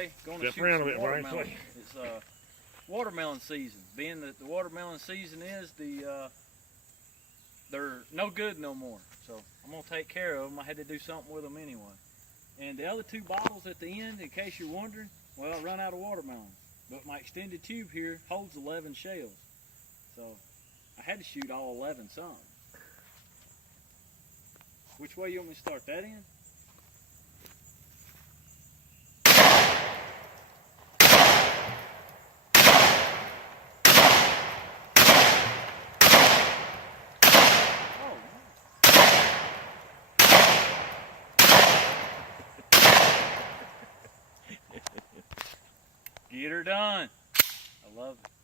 Okay, going to Step shoot around a some bit, Brian, watermelon. please. It's watermelon season. Being that the watermelon season is they're no good no more. So I'm gonna take care of them. I had to do something with them anyway. And the other 2 bottles at the end, in case you're wondering, well, I run out of watermelon. But my extended tube here holds 11 shells. So I had to shoot all 11 some. Which way you want me to start? That end? Get her done. I love it.